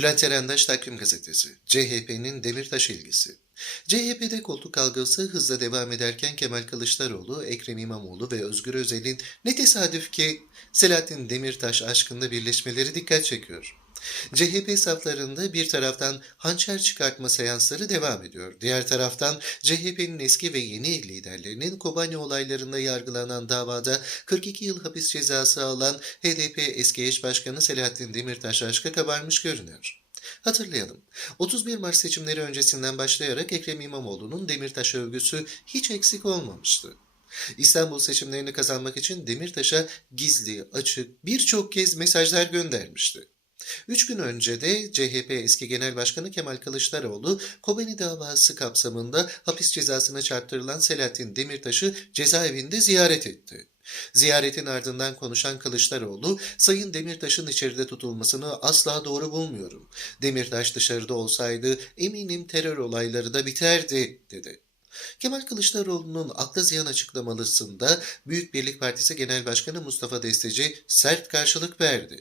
Bülent Erendaş Takvim Gazetesi, CHP'nin Demirtaş ilgisi. CHP'de koltuk kavgası hızla devam ederken Kemal Kılıçdaroğlu, Ekrem İmamoğlu ve Özgür Özel'in ne tesadüf ki Selahattin Demirtaş aşkında birleşmeleri dikkat çekiyor. CHP saflarında bir taraftan hançer çıkartma seansları devam ediyor. Diğer taraftan CHP'nin eski ve yeni liderlerinin Kobani olaylarında yargılanan davada 42 yıl hapis cezası alan HDP eski eş başkanı Selahattin Demirtaş aşka kabarmış görünüyor. Hatırlayalım. 31 Mart seçimleri öncesinden başlayarak Ekrem İmamoğlu'nun Demirtaş övgüsü hiç eksik olmamıştı. İstanbul seçimlerini kazanmak için Demirtaş'a gizli, açık birçok kez mesajlar göndermişti. Üç gün önce de CHP eski genel başkanı Kemal Kılıçdaroğlu, Kobani davası kapsamında hapis cezasına çarptırılan Selahattin Demirtaş'ı cezaevinde ziyaret etti. Ziyaretin ardından konuşan Kılıçdaroğlu, Sayın Demirtaş'ın içeride tutulmasını asla doğru bulmuyorum. Demirtaş dışarıda olsaydı eminim terör olayları da biterdi, dedi. Kemal Kılıçdaroğlu'nun akla ziyan açıklamalısında Büyük Birlik Partisi Genel Başkanı Mustafa Desteci sert karşılık verdi.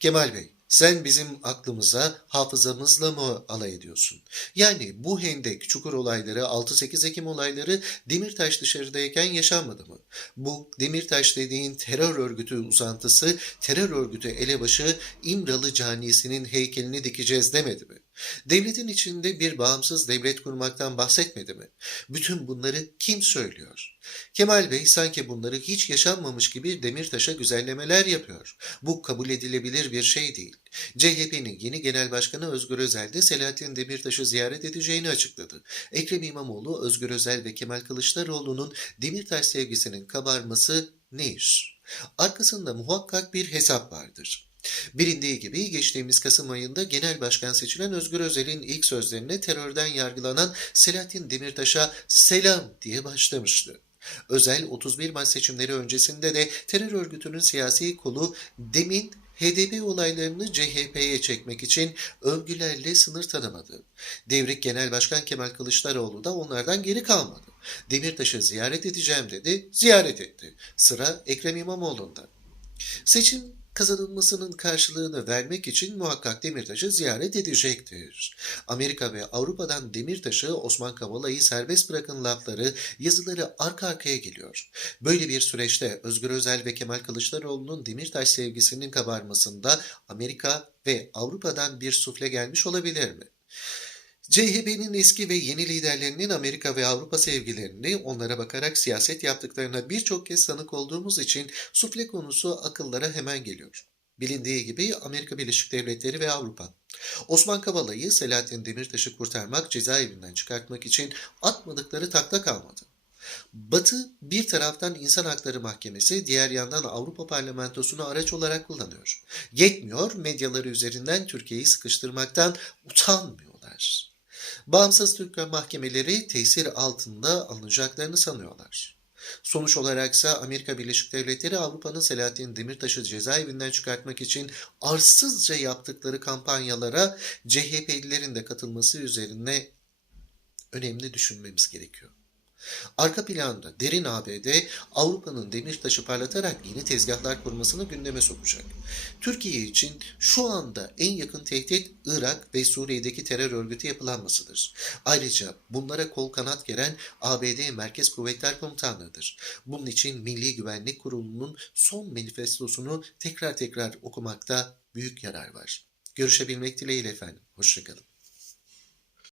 Kemal Bey, sen bizim aklımıza, hafızamızla mı alay ediyorsun? Yani bu hendek, çukur olayları, 6-8 Ekim olayları Demirtaş dışarıdayken yaşanmadı mı? Bu Demirtaş dediğin terör örgütü uzantısı, terör örgütü elebaşı İmralı Canisi'nin heykelini dikeceğiz demedi mi? Devletin içinde bir bağımsız devlet kurmaktan bahsetmedi mi? Bütün bunları kim söylüyor? Kemal Bey sanki bunları hiç yaşanmamış gibi Demirtaş'a güzellemeler yapıyor. Bu kabul edilebilir bir şey değil. CHP'nin yeni genel başkanı Özgür Özel de Selahattin Demirtaş'ı ziyaret edeceğini açıkladı. Ekrem İmamoğlu, Özgür Özel ve Kemal Kılıçdaroğlu'nun Demirtaş sevgisinin kabarması ne iş? Arkasında muhakkak bir hesap vardır. Bilindiği gibi geçtiğimiz Kasım ayında genel başkan seçilen Özgür Özel'in ilk sözlerine terörden yargılanan Selahattin Demirtaş'a selam diye başlamıştı. Özel 31 Mart seçimleri öncesinde de terör örgütünün siyasi kolu demin HDP olaylarını CHP'ye çekmek için övgülerle sınır tanımadı. Devrik Genel Başkan Kemal Kılıçdaroğlu da onlardan geri kalmadı. Demirtaş'ı ziyaret edeceğim dedi, ziyaret etti. Sıra Ekrem İmamoğlu'nda. Seçim kazanılmasının karşılığını vermek için muhakkak Demirtaş'ı ziyaret edecektir. Amerika ve Avrupa'dan Demirtaş'ı Osman Kavala'yı serbest bırakın lafları, yazıları arka arkaya geliyor. Böyle bir süreçte Özgür Özel ve Kemal Kılıçdaroğlu'nun Demirtaş sevgisinin kabarmasında Amerika ve Avrupa'dan bir sufle gelmiş olabilir mi? CHP'nin eski ve yeni liderlerinin Amerika ve Avrupa sevgilerini onlara bakarak siyaset yaptıklarına birçok kez tanık olduğumuz için sufle konusu akıllara hemen geliyor. Bilindiği gibi Amerika Birleşik Devletleri ve Avrupa. Osman Kavala'yı Selahattin Demirtaş'ı kurtarmak, cezaevinden çıkartmak için atmadıkları takla kalmadı. Batı bir taraftan İnsan Hakları Mahkemesi, diğer yandan Avrupa Parlamentosu'nu araç olarak kullanıyor. Yetmiyor, medyaları üzerinden Türkiye'yi sıkıştırmaktan utanmıyorlar. Bağımsız Türk mahkemeleri tesir altında alınacaklarını sanıyorlar. Sonuç olaraksa Amerika Birleşik Devletleri Avrupa'nın Selahattin Demirtaş'ı cezaevinden çıkartmak için arsızca yaptıkları kampanyalara CHP'lilerin de katılması üzerine önemli düşünmemiz gerekiyor. Arka planda derin ABD Avrupa'nın Demirtaş'ı parlatarak yeni tezgahlar kurmasını gündeme sokacak. Türkiye için şu anda en yakın tehdit Irak ve Suriye'deki terör örgütü yapılanmasıdır. Ayrıca bunlara kol kanat gelen ABD Merkez Kuvvetler Komutanlığı'dır. Bunun için Milli Güvenlik Kurulu'nun son manifestosunu tekrar tekrar okumakta büyük yarar var. Görüşebilmek dileğiyle efendim. Hoşçakalın.